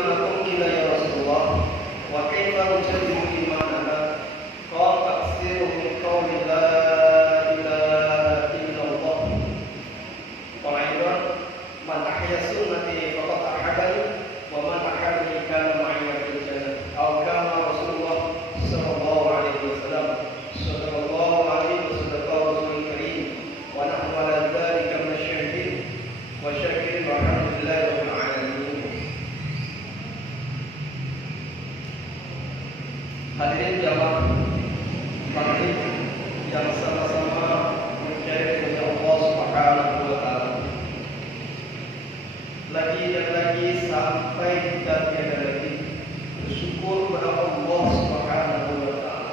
إيمانكم قيل يا رسول الله وكيف نجدد إيماننا قال تكثير من قول لا إله إلا الله وأيضا من أحيا سنتي فقد أحبني ومن أحبني كان معي في الجنة أو كما رسول الله صلى الله عليه وسلم صدق الله عليه وصدق رسول الكريم ونحن على ذلك من الشاهدين والشاكرين والحمد لله رب العالمين. Hadirin jamaah maghrib yang sama-sama mencari kepada Allah Subhanahu wa taala. Lagi dan lagi sampai dan tiada lagi bersyukur kepada Allah Subhanahu wa taala.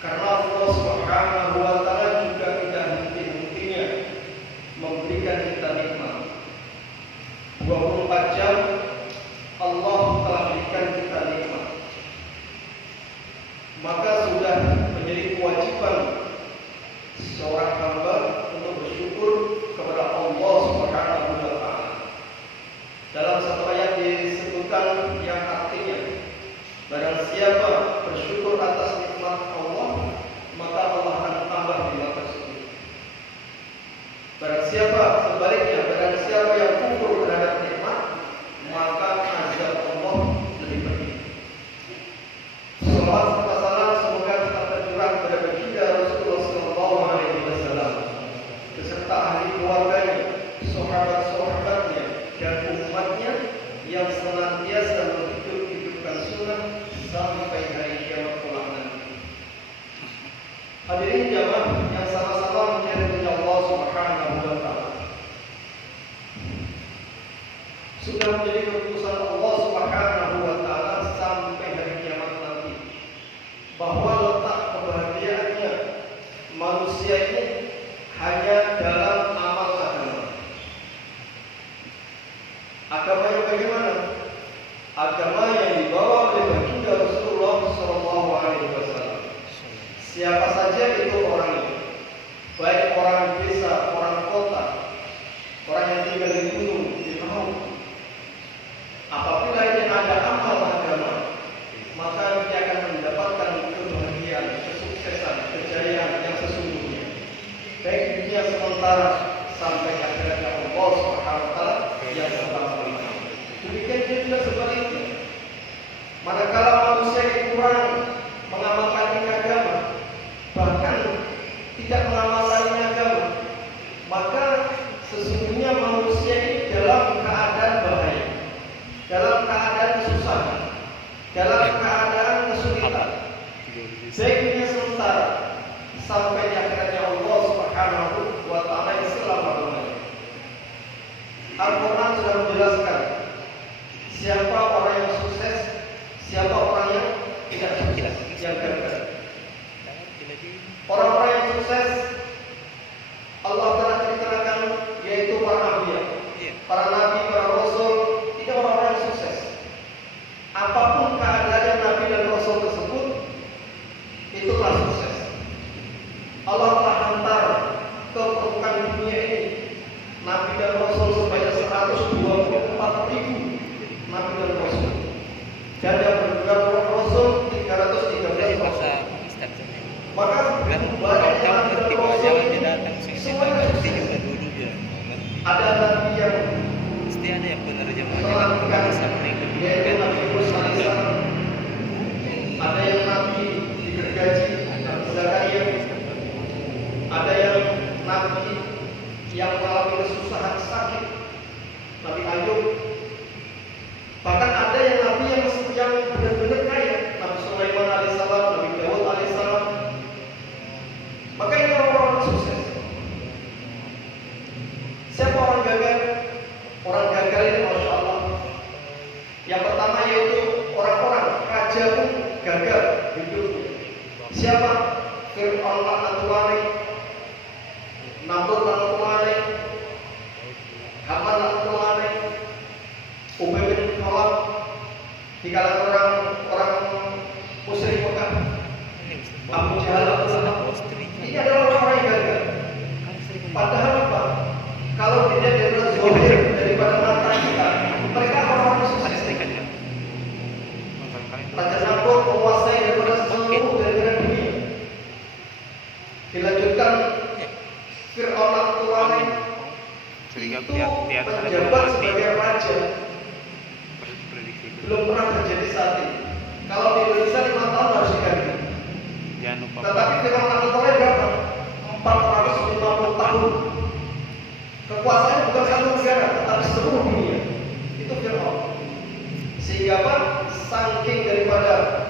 Karena Allah Subhanahu wa taala juga tidak henti-hentinya memberikan kita nikmat. 24 jam Allah telah berikan kita nikmat. Maka sudah menjadi kewajiban seorang hamba untuk bersyukur kepada Allah Subhanahu wa taala. Dalam satu ayat disebutkan yang artinya barang siapa bersyukur atas nikmat Allah, maka Allah akan tambah nikmat tersebut. Barang siapa sebaliknya, barang siapa yang kufur terhadap nikmat, maka azab Allah lebih pedih. Salawat serta salam semoga tetap tercurah kepada baginda Rasulullah sallallahu alaihi wasallam beserta ahli keluarganya, sahabat-sahabatnya dan umatnya yang senantiasa menghidupkan sunnah sampai hari kiamat kelak nanti. Hadirin jamaah yang sama-sama mencari Allah Subhanahu wa taala. Sudah menjadi keputusan Allah Subhanahu wa taala sampai hari kiamat nanti bahwa letak kebahagiaannya manusia ini hanya dalam amal agama. Agama yang bagaimana? Agama yang dibawa oleh baginda Rasulullah sallallahu alaihi wasallam. Siapa saja itu orangnya, baik orang desa, orang kota, orang yang tinggal di gunung, di laut. Apabila dia ada amal agama, maka dia akan mendapatkan kebahagiaan, kesuksesan, kejayaan yang sesungguhnya, baik di dunia sementara sampai akhiratnya Allah Subhanahu wa taala yang selama-lamanya. Demikian juga sebaliknya. Manakala manusia kurang mengamalkan ini agama, bahkan tidak mengamalkan ini agama, maka sesungguhnya manusia ini dalam keadaan bahaya, dalam keadaan kesusahan, dalam keadaan kesulitan, baik dunia sementara sampai di akhiratnya Allah Subhanahu wa taala yang selama-lamanya. Al-Quran sudah menjelaskan siapa orang yang sukses, siapa orang yang tidak sukses, yang gagal. Orang-orang yang sukses Allah telah ceritakan yaitu para nabi, para rasul, itu orang-orang yang sukses. Apapun keadaan nabi dan rasul tersebut, itulah sukses. Allah telah hantar ke permukaan dunia ini nabi dan rasul sebanyak 124.000 nabi dan rasul. Dan yang bergerak rasul 313 rasul. Maka banyak nabi dan rasul semuanya sukses. Ada nabi yang pasti ada yang penerjemah yaitu Nabi Musa alaihissalam. Ada yang nabi digergaji, Nabi Zakaria. Ada yang nabi yang mengalami kesusahan sakit, Nabi Ayub. Bahkan ada yang nabi yang benar-benar kaya, Nabi Sulaiman alaihissalam, Nabi Daud alaihissalam. Maka ini orang-orang sukses. Siapa orang gagal? Orang gagal ini Masya Allah. Yang pertama yaitu orang-orang raja pun gagal hidupnya. Siapa? Fir'aun laknatullahi, Namrud laknatullahi, Haman laknatullahi, Ubay bin Khalaf, di kalangan orang musyrik Mekah, Abu Jahal, Abu Lahab. Ini adalah orang-orang yang gagal. Padahal apa? Kalau dilihat dari zahir daripada mata kita, mereka orang-orang Sehingga apa? Saking daripada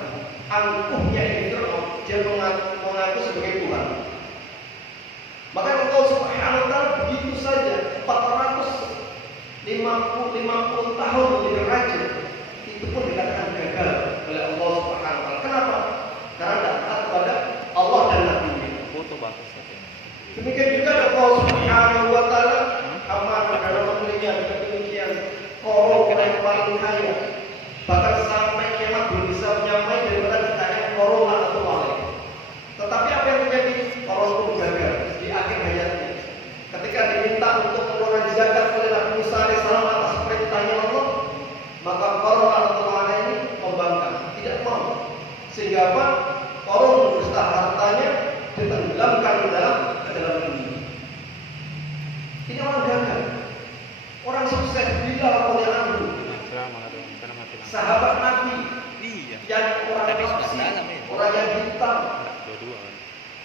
angkuhnya ini Fir'aun, dia mengaku sebagai Tuhan. Maka Allah Subhanahu wa taala begitu saja 450 tahun menjadi raja, itu pun dikatakan gagal oleh Allah Subhanahu wa taala. Kenapa? Karena tidak taat kepada Allah dan Nabi-Nya. Foto bagus saja. Demikian juga Allah Subhanahu wa taala aman dalam membelinya dengan demikian korok yang paling kaya. Bahkan sampai kiamat belum bisa menyamai daripada kekayaan korona atau lain. Tetapi apa yang terjadi? Korona pun gagal di akhir hayatnya. Ketika diminta untuk mengeluarkan zakat oleh Nabi Musa alaihissalam atas perintahnya Allah, maka korona atau lain ini membangkang, tidak mau. Sehingga apa? Korona beserta hartanya ditenggelamkan ke dalam bumi. Ini orang gagal, orang sukses bila oleh Nabi, sahabat Nabi, Iya. yang orang Tapi sudah fasik, dalam ya. orang yang hitam, Dua-dua.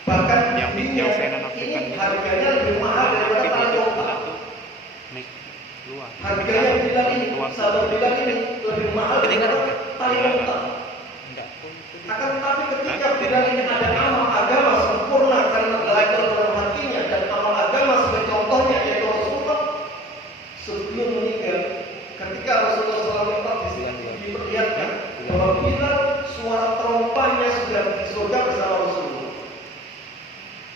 bahkan Yang dunia saya ini nafsukan itu. harganya lebih mahal daripada tanah kota. Naik luar. Harganya Bilal ini, sahabat Bilal ini lebih mahal Kedengaran daripada nggak? tanah kota. Enggak. Akan tetapi ketika Bilal ini ada amal agama sempurna karena belajar dalam hatinya dan amal agama sebagai contohnya yaitu Rasulullah sebelum meninggal, ketika Rasulullah SAW diperlihatkan bahwa Bilal suara terompahnya sudah di surga bersama Rasulullah.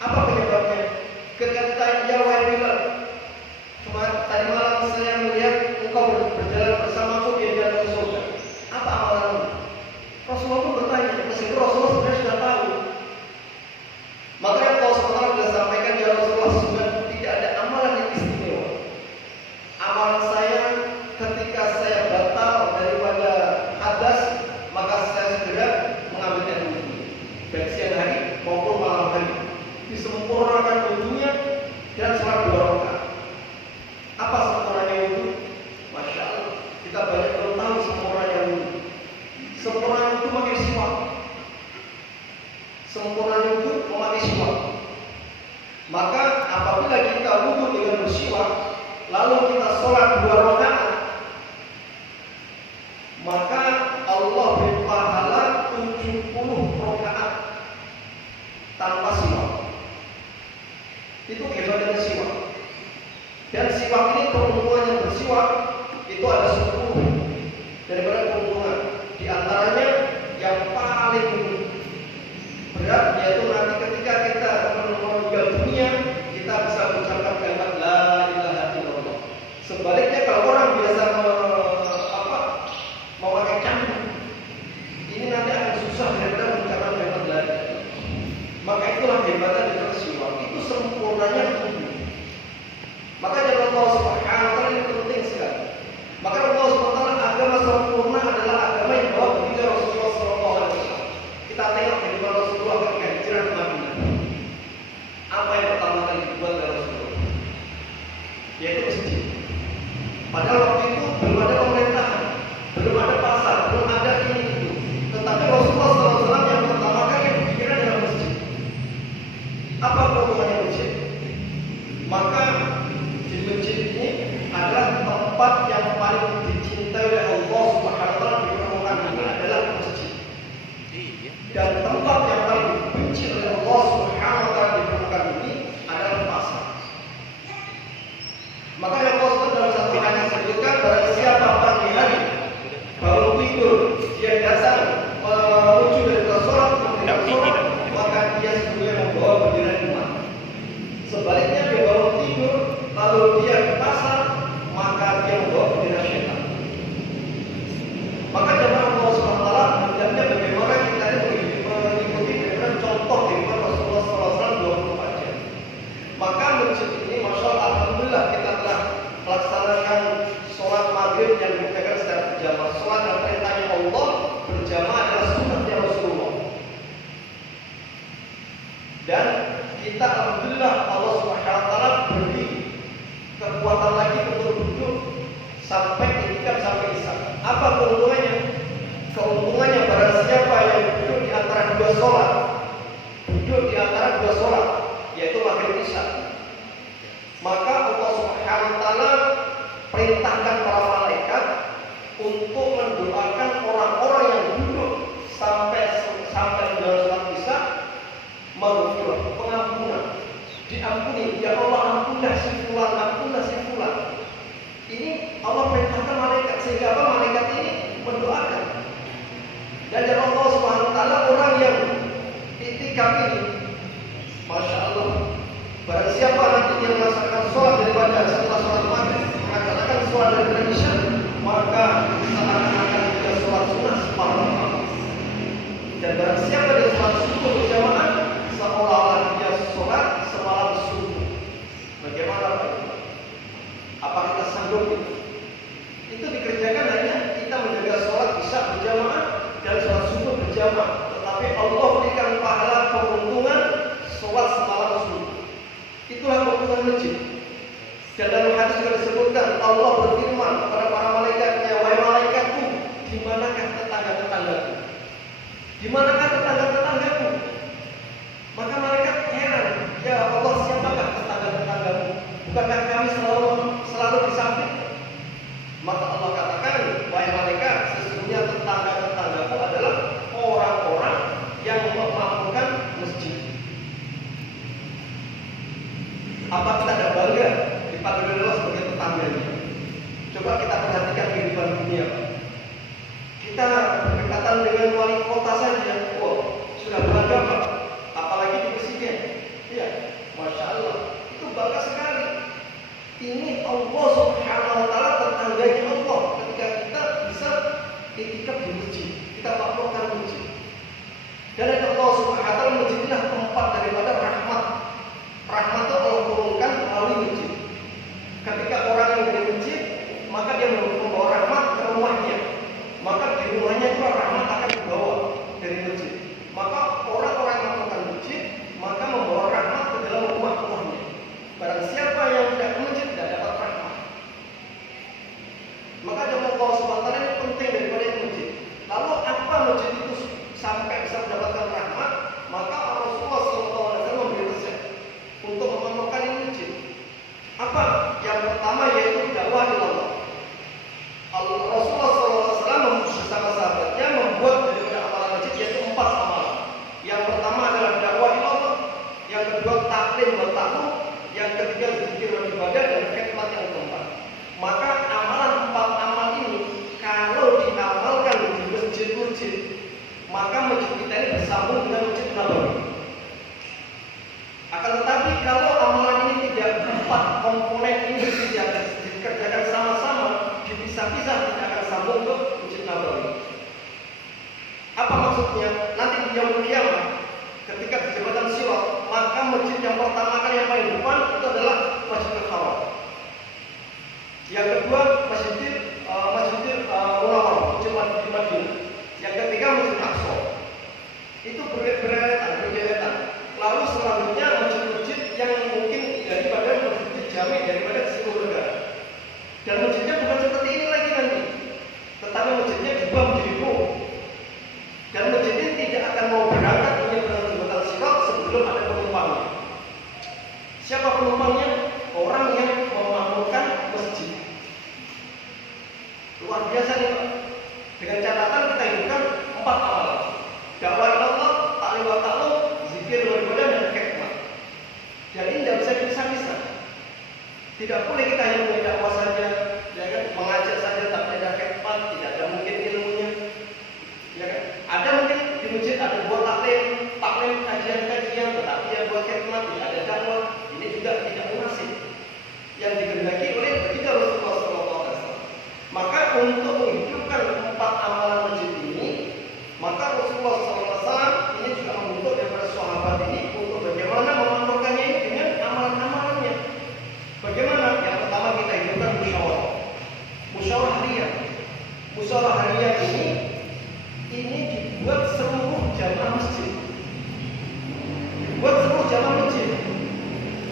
Apa penyebabnya? Ketika ya wahai Bilal, tadi malam saya melihat engkau berjalan bersamaku di dalam surga. Apa amalanmu? Rasulullah pun bertanya, meskipun Rasulullah sebenarnya sudah tahu. Maka yang Allah SWT sudah sampaikan ya Rasulullah, sudah tidak ada amalan yang istimewa. Amalan saya ketika saya batal daripada hadas, maka saya segera mengambilnya wudhu, baik siang hari maupun malam hari. Disempurnakan wudhunya dan sholat 2 rakaat. Apa sempurnanya wudhu? Masya Allah, kita banyak belum tahu sempurnanya wudhu. Sempurna itu memakai siwak. Sempurna itu memakai siwak. Maka apabila kita wudhu dengan bersiwak, lalu kita sholat 2 rakaat, maka Allah beri pahala 70 rakaat tanpa siwak. Itu hebatnya siwak. Dan siwak ini keuntungannya bersiwak itu ada 10 daripada keuntungan. Di antaranya yang paling berat yaitu nanti ketika kita meninggal dunia, kita bisa mengucapkan kalimat la ilaha illallah. Sebaliknya kalau orang biasa memakai cambuk, ini nanti akan susah daripada mengucapkan kalimat la ilaha illallah. Maka itulah hebatnya dari siwak, itu sempurnanya wudhu. Maka jalan Allah Subhanahu wa taala ini penting sekali. Maka Allah Subhanahu wa taala agama sempurna adalah agama yang dibawa oleh Rasulullah SAW. Kita tengok dari Rasulullah ketika hijrah ke Madinah. Apa yang pertama kali dibuat oleh Rasulullah? Yaitu masjid. Padahal waktu itu belum ada pemerintahan, belum ada pasar, belum ada ini itu. Tetapi Rasulullah SAW yang pertama kali berpikiran adalah masjid. Apa keuntungannya masjid? Maka di masjid ini adalah tempat yang paling dicintai oleh Allah Subhanahu wa taala di permukaan bumi adalah masjid. Iya. Dan tempat yang paling dibenci oleh Allah Subhanahu wa taala di permukaan bumi adalah pasar. Maka yang Allah SWT dalam satu hadis sebutkan barang siapa pagi hari baru tidur dia datang menuju dari sholat maka dia sesungguhnya membawa bendera iman. Sebaliknya dia baru tidur lalu dia ke pasar maka dia membawa bendera syaitan. Maka jemaah Allah SWT hendaknya bagaimana kita mengikuti dengan contoh kehidupan Rasulullah SAW 24 jam. Maka masjid ini Masya Allah Alhamdulillah kita telah melaksanakan sholat maghrib yang dikerjakan secara berjamaah. Sholat dan perintahnya Allah berjamaah adalah sunnahnya Rasulullah. Dan kita Alhamdulillah Allah Subhanahu wa taala beri kekuatan lagi untuk duduk sampai itikaf sampai isya. Apa keuntungannya? Keuntungannya barang siapa yang duduk di antara 2 sholat, duduk di antara 2 sholat, yaitu maghrib isya, maka Allah Subhanahu wa taala perintahkan para malaikat untuk mendoakan mendoakan. Dan ya Allah Subhanahu wa taala, orang yang iktikaf ini, Masya Allah, barang siapa nanti yang melaksanakan sholat daripada setelah sholat maghrib, melaksanakan sholat daripada isya, maka seakan-akan dia sholat sunnah separuh malam. Dan barang siapa yang sholat subuh berjamaah, seolah-olah dia sholat semalam subuh. Bagaimana Pak? Apa kita sanggup itu? Itu dikerjakan hanya kita menjaga sholat isya berjamaah dan sholat subuh berjamaah. Tetapi Allah berikan pahala keuntungan sholat semalam subuh. Itulah keuntungan masjid. Dan dalam hadis juga disebutkan, Allah berfirman kepada para malaikatnya, wahai malaikatku, di manakah tetangga-tetanggaku? Di manakah tetangga-tetanggaku? Maka malaikat heran, ya Allah, siapakah tetangga-tetanggamu? Bukankah kami selalu di samping? Maka Allah katakan, wahai malaikat, sesungguhnya tetangga-tetanggaku adalah orang-orang yang memakmurkan masjid. Apa kita ada bangga dipanggil Allah sebagai tetangganya? Coba kita perhatikan kehidupan dunia. Kita berdekatan dengan wali kota saja, sudah bangga Pak. Apalagi di presiden. Iya, Masya Allah, itu bangga sekali. Ini Allah Subhanahu wa taala, tetangganya Allah. Ketika kita bisa iktikaf di masjid, kita makmurkan masjid. Dan Allah Subhanahu wa taala, masjidlah tempat daripada rahmat. Rahmat itu Allah turunkan melalui masjid. Ketika orang yang dari masjid, maka dia membawa rahmat ke rumahnya. Maka di rumahnya itu rahmat akan dibawa dari masjid. Maka orang-orang yang melakukan masjid, maka membawa rahmat ke dalam rumah-rumahnya. Barang siapa yang tidak ke masjid, tidak dapat rahmat. Maka Allah Subhanahu wa taala ini penting daripada masjid. Lalu apa masjid itu sampai bisa mendapatkan rahmat? Maka Rasulullah SAW memberi resep untuk memakmurkan masjid. Apa? Yang pertama yaitu dakwah di Allah. Rasulullah SAW bersama sahabatnya membuat daripada amalan masjid yaitu 4 amalan. Yang pertama adalah dakwah di Allah, yang kedua taklim wa ta'lum, yang ketiga zikir dan ibadah, dan khidmat yang keempat. Maka amalan 4 amal ini kalau diamalkan di masjid-masjid, maka masjid kita ini bersambung dengan Masjid Nabawi. Akan tetapi kalau amalan ini tidak, 4 komponen ini tidak dikerjakan sama-sama, dipisah-pisah, tidak akan sambung ke Masjid Nabawi. Apa maksudnya? Nanti di yaumul qiyamah, ketika di jembatan Sirat, maka masjid yang pertama kali yang paling depan itu adalah Masjidil Haram. Yang kedua Masjidil Munawwar, Masjid Madinah. Yang ketiga Masjid Aqsa. Itu berderetan. Lalu selanjutnya masjid-masjid yang mungkin daripada masjid jami daripada seluruh negara. Dan masjidnya bukan seperti ini lagi nanti, tetapi masjidnya dibuat menjadi bom. Dan masjid ini tidak akan mau berangkat menyeberang jembatan Sirat sebelum ada penumpangnya. Siapa penumpangnya? Orang yang memakmurkan masjid. Luar biasa nih Pak. Dengan catatan kita hidupkan 4 amalan: dakwah Allah, taklim wa ta'lum, zikir wa ibadah, dan khidmat. Dan ini tidak bisa dipisah-pisah. Tidak boleh kita hanya mendakwah saja, ya kan? Mengajar saja tak ada khidmat, tidak ada mungkin ilmunya. Ya kan? Ada mungkin di masjid ada buat taklim, kajian-kajian, tetapi yang buat khidmat tidak ada dakwah. Ini juga tidak munasib. Yang dikehendaki oleh baginda Rasulullah SAW. Maka untuk menghidupkan 4 amalan masjid ini, maka Rasulullah SAW ini juga membentuk daripada sahabat ini untuk bagaimana memakmurkannya ini dengan amalan-amalannya. Bagaimana? Yang pertama kita hidupkan musyawarah. Musyawarah harian. Musyawarah harian ini dibuat seluruh jamaah masjid. Dibuat seluruh jamaah masjid.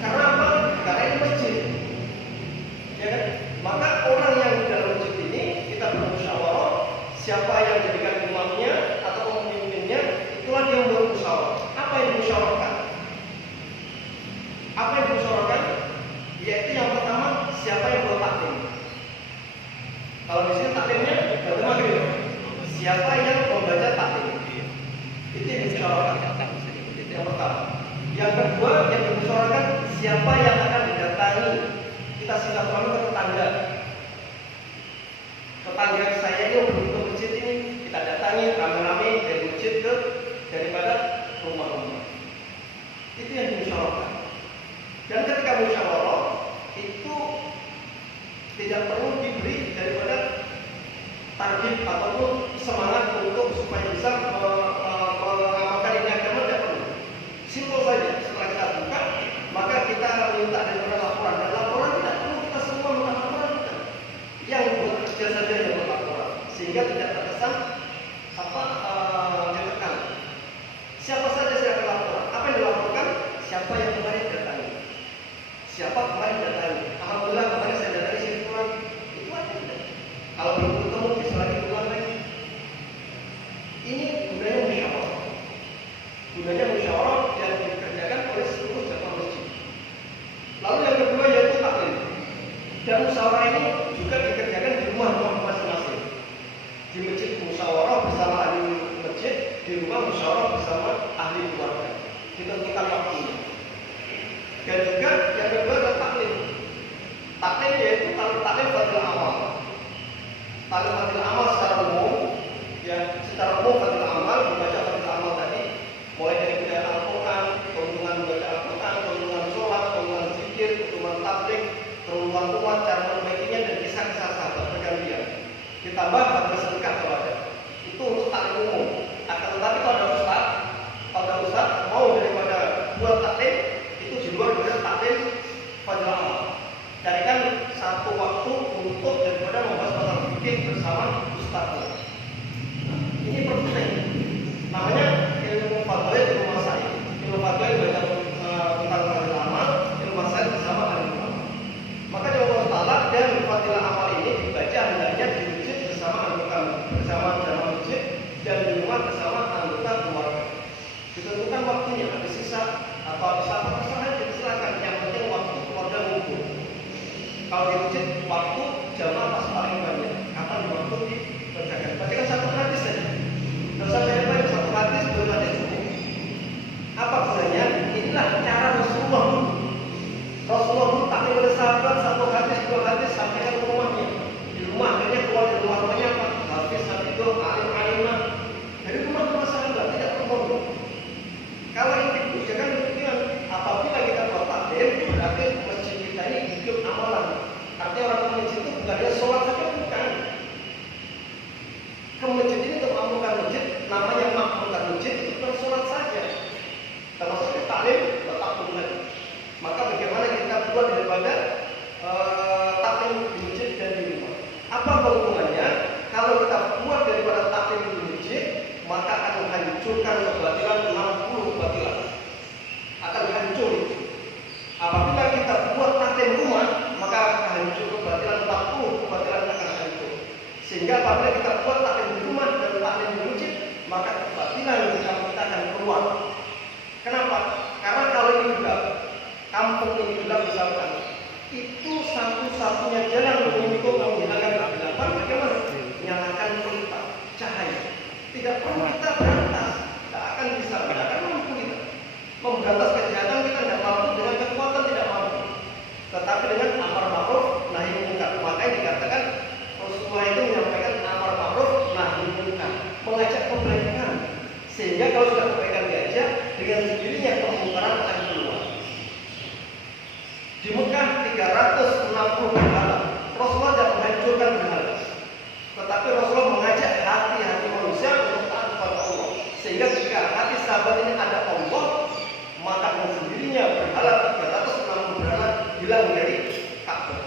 Karena apa? Karena ini masjid. Ya kan? Maka orang yang di dalam masjid ini kita bermusyawarah, siapa yang jadikan imamnya atau pemimpinnya, itulah dia yang bermusyawarah. Apa yang dimusyawarahkan? Apa yang dimusyawarahkan? Yaitu yang pertama, siapa yang buat taklim. Kalau di sini taklimnya baca maghrib, siapa yang membaca taklim? Itu yang dimusyawarahkan. Yang pertama. Yang kedua, yang dimusyawarahkan, siapa yang akan didatangi. Kita silaturahmi ke tetangga. Tetangga saya ini belum ke masjid target ataupun semangat untuk supaya bisa mengamalkan ini agama tidak perlu. Simpel saja, setelah kita buka, maka kita minta daripada laporan, dan laporan tidak perlu kita semua minta laporan, yang buat kerja saja yang buat laporan, sehingga tidak terkesan ditekan. Siapa saja saya akan laporan. Apa yang dilaporkan? Siapa yang kemarin datangi? Siapa kemarin datangi? Alhamdulillah kemarin saya datangi sini kurang. Itu aja tidak. Kalau belum ketemu bisa lagi pulang lagi. Ini gunanya musyawarah. Gunanya musyawarah yang dikerjakan oleh seluruh jamaah masjid. Lalu yang kedua yaitu taklim. Dan musyawarah ini juga dikerjakan di rumah-rumah masing-masing. Di masjid musyawarah bersama ahli masjid, di rumah musyawarah bersama ahli keluarga. Ditentukan waktunya. Dan juga yang kedua adalah taklim. Taklim yaitu taklim fadil amal. Taklim fadil amal secara umum, ya secara umum fadil amal membaca fadil amal tadi, mulai dari bacaan Al-Quran, keuntungan membaca Al-Quran, keuntungan sholat, keuntungan zikir, keuntungan tablik, keuntungan umat, cara membaikinya dan kisah-kisah sahabat bergantian. Ditambah fadil sedekah kepada. Itu untuk taklim umum. Akan tetapi kalau ada ustaz mau daripada buat taklim itu di luar dari taklim fadil amal. Carikan satu waktu untuk daripada membahas masalah fikih bersama ustaznya. Ini penting. Namanya ilmu fadil, ilmu masail. Ilmu fadil banyak tentang fadil amal, ilmu masail bersama ahli ulama. Maka di Allah Taala dan fadil amal ini dibaca hendaknya di masjid bersama anggota bersama jamaah masjid dan di rumah bersama anggota keluarga. Ditentukan waktunya, ada sisa atau ada satu kesalahan silakan. Yang penting waktu keluarga ngumpul. Kalau di masjid waktu jamaah pasti paling banyak. Kapan waktu dikerjakan? Bacakan satu hadis saja. Dosa saya baik satu hadis, dua hadis cukup. Apa gunanya? Inilah cara Rasulullah. Rasulullah taklim oleh sahabat satu hadis, dua hadis sampaikan ke rumahnya. Di rumah akhirnya keluar dari rumahnya apa? Hafiz, hafidhul, alim-alimah. Dari rumah sahabat tidak perlu. Kalau ini dikerjakan demikian, apabila kita buat taklim, berarti masjid kita ini hidup amalan. Artinya orang ke masjid itu bukan hanya sholat saja, bukan. Ke masjid ini untuk mengamalkan masjid, namanya mengamalkan masjid itu bukan sholat saja. Termasuk di taklim, letak bulan. Maka bagaimana kita buat daripada taklim di masjid dan di rumah? Apa keuntungannya? Kalau kita buat daripada taklim di masjid, maka akan menghancurkan kebatilan 60 kebatilan. Akan hancur. Apabila kita buat taklim rumah, maka akan hancur kebatilan 40 kebatilan akan hancur. Sehingga apabila kita buat taklim di rumah dan taklim di masjid, maka kebatilan kita akan keluar. Kenapa? Karena kalau ini juga kampung ini juga misalkan itu satu-satunya jalan untuk menghilangkan kegelapan, bagaimana? Nyalakan pelita cahaya. Tidak perlu kita berantas, tidak akan bisa, tidak akan mampu kita memberantas kejahatan. Kita tidak mampu dengan kekuatan, tidak mampu. Tetapi dengan amar ma'ruf nahi munkar. Makanya dikatakan Rasulullah itu menyampaikan amar ma'ruf nahi munkar, mengajak kebaikan. Sehingga kalau sudah kebaikan diajak, dengan sendirinya kemungkaran akan keluar. Di Mekah 360 berhala. Rasulullah tidak menghancurkan berhala, tetapi Rasulullah mengajak hati-hati manusia untuk taat kepada Allah. Sehingga jika hati sahabat ini ada Allah, maka dengan sendirinya berhala 360 berhala hilang dari Ka'bah.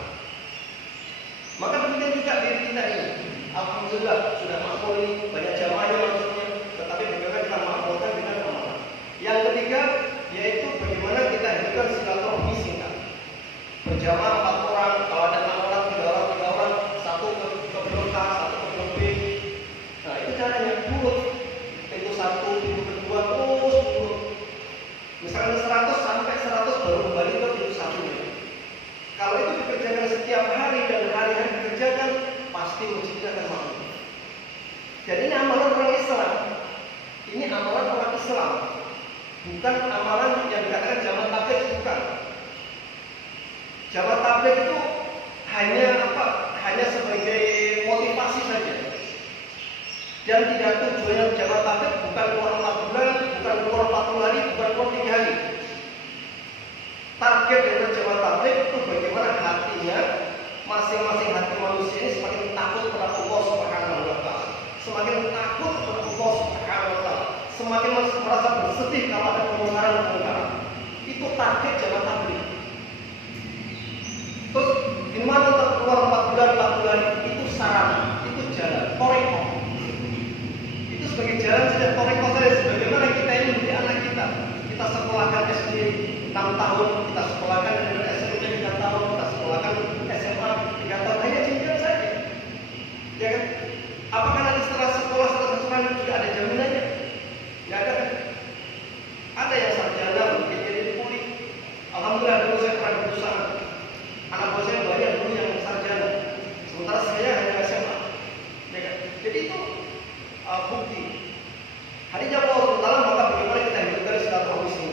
Maka demikian juga diri kita ini. Alhamdulillah sudah makmur ini, banyak jamaahnya maksudnya. Tetapi bagaimana kita makmurkan dengan amalan. Yang ketiga yaitu bagaimana kita hidupkan silaturahmi singkat. Berjamaah 4 orang, kalau ada 6 orang, 3 orang, satu ke blok A, satu ke blok B. Nah itu caranya urut. Pintu 1, pintu kedua terus urut. Misalnya 100 sampai 100 baru kembali ke pintu 1. Kalau itu dikerjakan setiap hari dan hari-hari dikerjakan, pasti masjidnya akan makmur. Jadi ini amalan orang Islam. Ini amalan orang Islam. Bukan amalan yang dikatakan jamaah tabligh, bukan. Jamaah tabligh itu hanya apa? Hanya sebagai motivasi saja. Dan tidak tujuannya jamaah tabligh bukan keluar 4 bulan, bukan keluar 40 hari, bukan keluar 3 hari. Target dari jamaah tabligh itu bagaimana hatinya masing-masing hati manusia ini semakin takut kepada Allah Subhanahu wa bukti hadisnya Allah Taala, maka bagaimana kita hidupkan silaturahmi ini?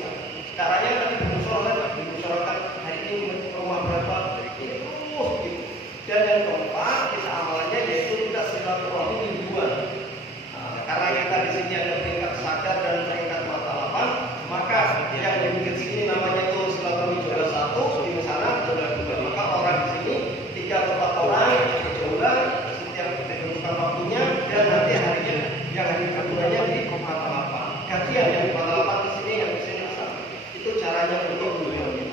Caranya nanti dimusyawarahkan hari ini rumah berapa, ini terus gitu. Dan yang keempat kita amalannya yaitu kita silaturahmi mingguan. Karena kita di sini ada peringkat sadar dan peringkat matalapan, maka yang lebih kecil ini namanya itu silaturahmi juara 1 di sana, maka orang di sini 3 atau 4 orang berjumlah setiap ditentukan waktunya, dan nanti harinya yang hari keduanya di matalapan. Gantian yang di matalapan di sini, yang di sini sama. Itu caranya untuk mengulangi.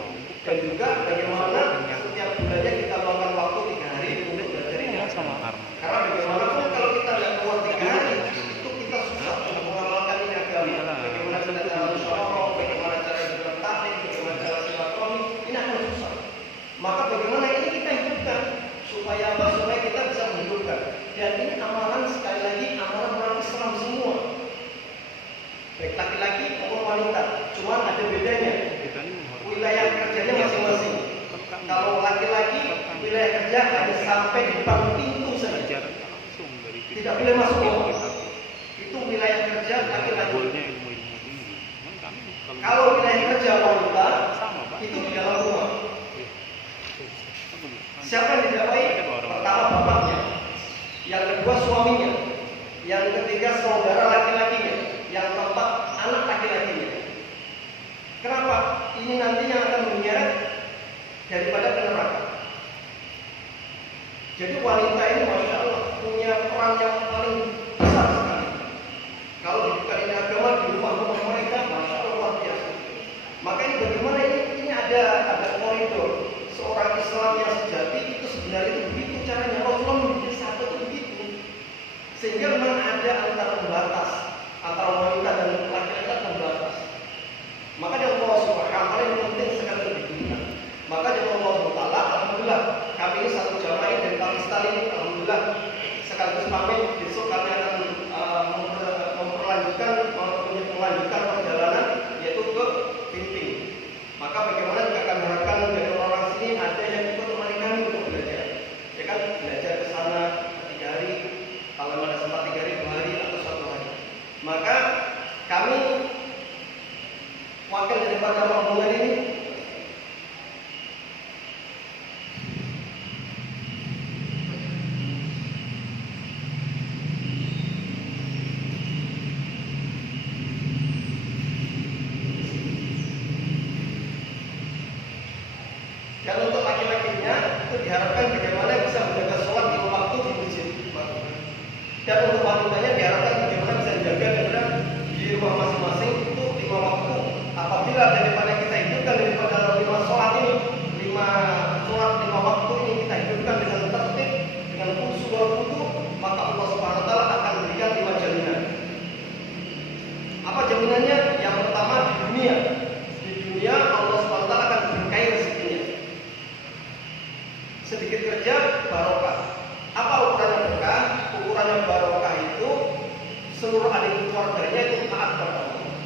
Dan juga bagaimana setiap bulannya kita luangkan waktu 3 hari untuk belajar ini. Karena bagaimanapun kalau kita tidak keluar 3 hari, itu kita susah untuk mengamalkan ini agama. Bagaimana kita cara musyawarah, bagaimana cara bertaklim, bagaimana cara silaturahmi, ini akan susah. Maka bagaimana ini kita hidupkan supaya apa? Supaya kita bisa menghidupkan. Dan ini amalan, sekali lagi amalan orang Islam semua, baik laki-laki maupun wanita. Cuma ada bedanya, wilayah kerjanya masing-masing. Kalau laki-laki wilayah kerja hanya sampai di depan pintu saja, tidak boleh masuk. Itu wilayah kerja laki-laki. Kalau wilayah kerja wanita itu di dalam rumah. Siapa yang didakwai? Pertama bapaknya, yang kedua suaminya, yang ketiga saudara laki-lakinya, yang keempat anak laki-lakinya. Kenapa? Ini nantinya akan menyeret daripada ke neraka. Jadi wanita ini Masya Allah punya peran yang paling besar sekali. Kalau dibuka ini agama di rumah-rumah mereka, Masya Allah luar biasa. Maka ini bagaimana ini ada koridor. Seorang Islam yang sejati itu sebenarnya itu begitu caranya. Rasulullah menjadi sahabat itu begitu. Sehingga memang ada antara pembatas antara wanita dan laki-laki pembatas. Maka dia Allah Subhanahu wa taala yang penting sekali di dunia. Maka dia Allah Taala, alhamdulillah kami ini satu jamaah dari Pakistan ini, alhamdulillah sekaligus pamit besok kami akan melanjutkan perjalanan yaitu ke Binting. Maka bagaimana jika kami harapkan dari orang sini ada yang ikut menemani kami untuk belajar, ya kan, belajar ke sana 3 hari, kalau ada sempat 3 hari, 2 hari atau 1 hari. Maka kami wakil daripada rombongan ini dan untuk laki-lakinya itu diharapkan bagaimana bisa menjaga sholat di waktu di masjid. Dan untuk wanitanya diharapkan bagaimana bisa menjaga daripada di rumah masing-masing itu 5 waktu. Apabila daripada kita hidupkan daripada 5 sholat ini, 5 sholat 5 waktu ini kita hidupkan dengan tertib, dengan khusyuk dan khudu, maka Allah Subhanahu wa taala akan berikan 5 jaminan. Apa jaminannya? Yang pertama di dunia. Di dunia Allah Subhanahu wa taala akan berkahi rezekinya. Sedikit kerja barokah. Apa ukurannya berkah? Ukurannya barokah itu seluruh adik keluarganya itu taat kepada Allah.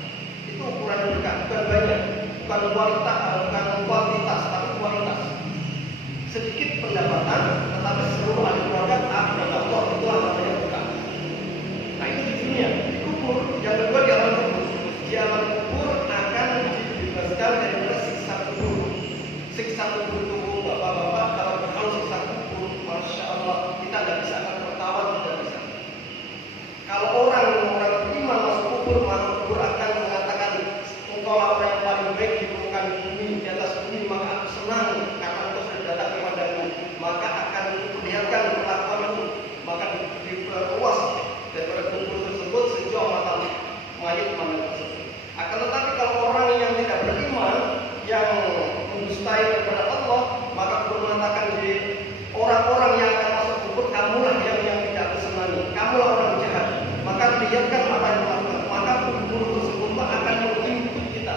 Itu ukurannya berkah, bukan banyak, bukan kuantitas, tapi kualitas. Sedikit pendapatan, tetapi seluruh ahli keluarga taat kepada Allah, itulah namanya berkah. Nah itu di dunia, di kubur. Yang kedua di alam kubur. Di alam kubur akan dibebaskan dari siksa kubur. Siksa kubur itu bapak-bapak kalau siksa kubur, Masya Allah kita tidak bisa akan tertawa, tidak bisa. Kalau orang beriman masuk kubur, maka kubur akan mengatakan engkau orang yang paling baik di permukaan bumi, di atas bumi, maka aku senang karena engkau sudah datang kepadaku. Maka akan diperlihatkan perlakuanmu, maka diperluas daripada kubur tersebut sejauh mata mayat tersebut. Akan tetapi kalau orang yang tidak beriman, yang mendustai kepada Allah, maka kubur mengatakan di orang-orang yang akan masuk kubur, kamulah yang tidak bersenangi, kamulah orang jahat. Maka dilihatkan apa yang dilakukan, maka kubur tersebut akan menghimpit kita,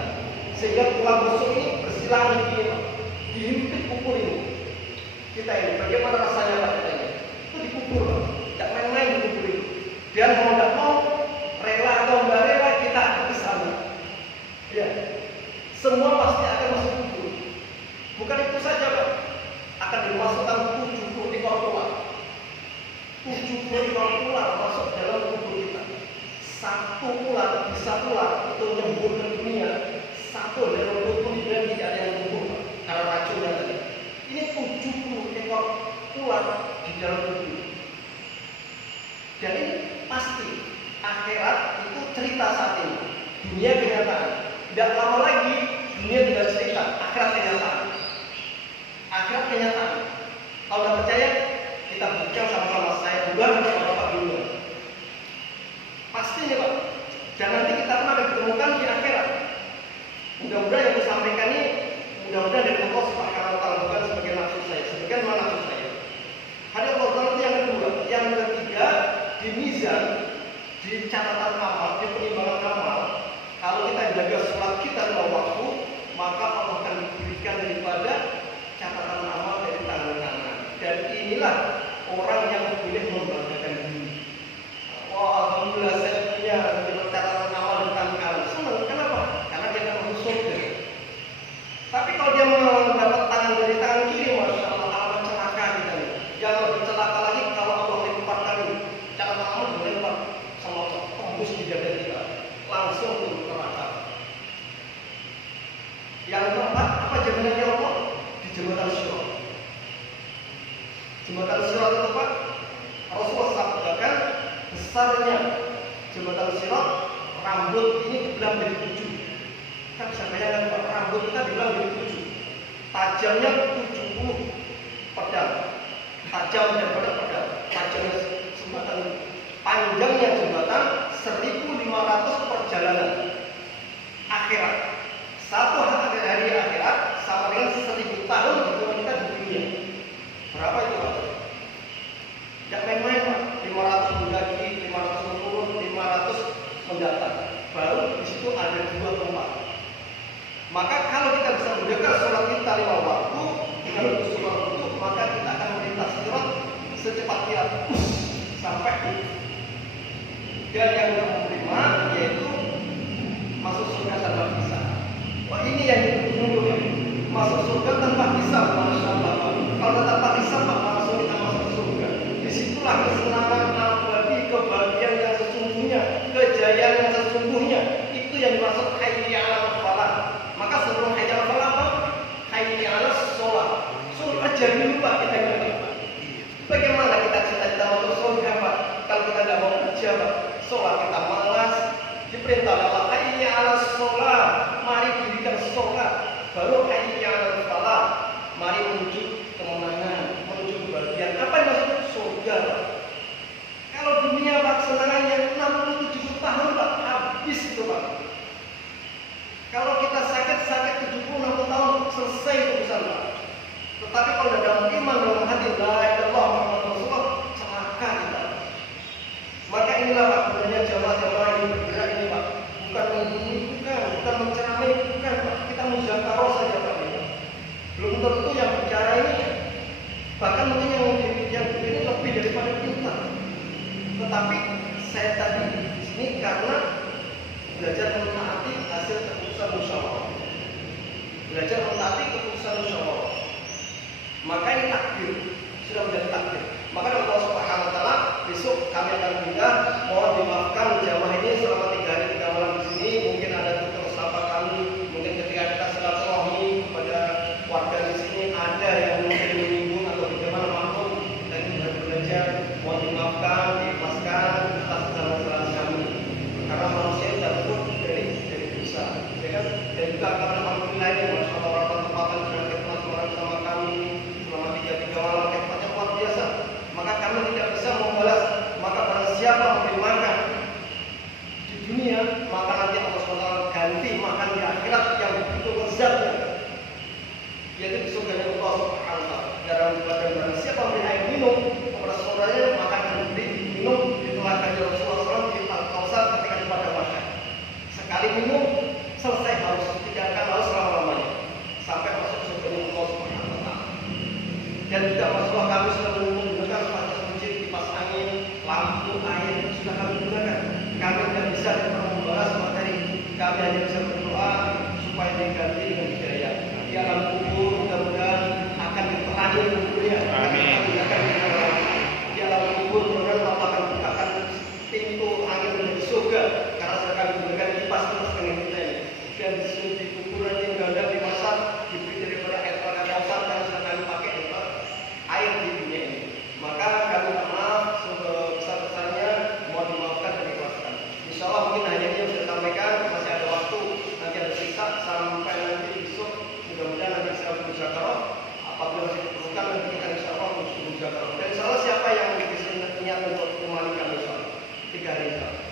sehingga tulang busuk ini bersilangan dihimpit kubur ini. Kita ini bagaimana rasanya Pak katanya? Itu dikubur, tidak main-main di kubur itu. Biar mau tidak mau, rela atau tidak rela kita akan ke sana. Ya, semua pasti akan masuk kubur. Bukan itu saja Pak, akan dimasukkan 70 ekor ular. 70 ekor ular masuk dalam kubur kita. menyembuhkan dunia, satu dari 20 dan tidak ada yang sembuh karena racunnya tadi. Ini 70 ekor ular di dalam tubuh. Dan ini pasti akhirat itu cerita saat ini. Dunia kenyataan. Tidak lama lagi dunia tidak cerita, akhirat kenyataan. Akhirat kenyataan. Kalau tidak percaya, kita buktikan sama-sama. Saya bukan sama Pak dulu. Pasti nih Pak. Dan nanti kita akan ditemukan di akhirat. Mudah-mudahan yang disampaikan ini, mudah-mudahan dari Allah Subhanahu wa Ta'ala bukan sebagai nafsu saya, sebagai nafsu saya. Ada Allah itu yang kedua, yang ketiga di mizan, di catatan amal, di penimbangan amal. Kalau kita jaga sholat kita lima waktu, maka Allah akan diberikan daripada catatan amal dari tangan kanan. Dan inilah orang yang boleh membanggakan diri. Wah, alhamdulillah saya punya catatan amal di tangan kanan. Senang, kenapa? Karena dia akan masuk surga. Tapi kalau dia mendapat tangan dari tangan kiri, masya Allah, amat celaka kita nih. Yang lebih celaka lagi kalau Allah lemparkan catatan amal dilempar sama Allah, tembus di dada kita, langsung ke neraka. Yang keempat, apa jaminannya Allah? Di jembatan Sirat. Jembatan Sirat itu Pak, Rasulullah sabdakan besarnya jembatan Sirat, rambut ini dibelah menjadi 7. Kita bisa bayangkan Pak, rambut kita dibelah menjadi 7. Tajamnya 70 pedang. Tajam daripada pedang. Tajamnya jembatan, panjangnya jembatan 1.500 perjalanan akhirat. Satu hari akhirat sama dengan 1.000 tahun hitungan kita di dunia. Berapa itu Pak? Tidak main-main Pak. 500 mendaki, 500 menurun, 500 mendatang. Baru di situ ada 2 tempat. Maka kalau kita bisa menjaga sholat kita 5 waktu dengan sholat itu, maka kita akan melintas sirat secepat kilat sampai di. Dan yang kelima yaitu masuk surga tanpa hisab. Wah, ini yang ditunggu ya. Masuk surga tanpa hisab, masya Allah. Kalau tanpa hisab, langsung kita masuk surga. Disitulah kesenangan abadi, kebahagiaan yang sesungguhnya, kejayaan yang sesungguhnya. Itu yang dimaksud hayya 'alal falah. Maka sebelum hayya 'alal falah apa? Hayya 'alas sholat. Suruh aja dulu Pak kita ngerti. Bagaimana kita cita-cita masuk surga Pak? Kalau kita tidak mau kerja Pak, sholat kita malas. Diperintah Allah hayya 'alas sholat. Mari dirikan sholat. Baru hayya 'alal falah. Mari menuju kemenangan, menuju kebahagiaan. Apa yang maksud surga Pak? Kalau dunia Pak senangannya 60-70 tahun Pak, habis itu Pak. Kalau kita sakit 70-60 tahun selesai urusan Pak. Tetapi kalau dalam iman dalam hati la ilaha illallah Muhammadur Rasulullah, celaka kita. Maka inilah Pak sebenarnya jamaah-jamaah yang bergerak ini Pak. Bukan membumi, bukan menceramai, bukan Pak. Kita muzakarah saja Pak. Belum tentu yang bicara ini, bahkan mungkin yang ini lebih daripada kita. Tetapi saya tadi di sini karena belajar mentaati hasil keputusan musyawarah. Belajar mentaati keputusan musyawarah. Maka ini takdir, sudah menjadi takdir. Maka Allah Subhanahu wa Ta'ala besok kami akan pindah. Mohon dimaafkan jamaah ini selama 3 hari 3 malam di sini. Mungkin ada tutur sapa kami, mungkin ketika kita silaturahmi kepada warga di sini ada yang mungkin menyinggung atau bagaimana maklum dan tidak belajar. Mohon dimaafkan, diikhlaskan atas kesalahan kami. Karena manusia tidak luput dari dosa. Ya kan? Dan juga karena alhamdulillah ini masya Allah tempatan dengan khidmat sama kami selama 3 malam khidmatnya luar biasa. Maka kami tidak bisa membalas. Maka barang siapa memberi makan di dunia, maka nanti Allah SWT ganti makan di akhirat yang begitu lezatnya, yaitu di surga Allah Subhanahu wa Ta'ala. Dalam badan barang siapa memberi air minum kepada saudaranya, maka akan diberi minum di telaga Rasulullah SAW di Al-Kausar ketika di padang mahsyar. Sekali minum selesai haus, tidak akan haus selama-lamanya sampai masuk surga Allah Subhanahu wa Ta'ala. Dan juga Rasulullah kami sudah menggunakan fasilitas masjid, kipas angin, lampu, air, sudah kami menemani kami sholat. 3 hari sholat.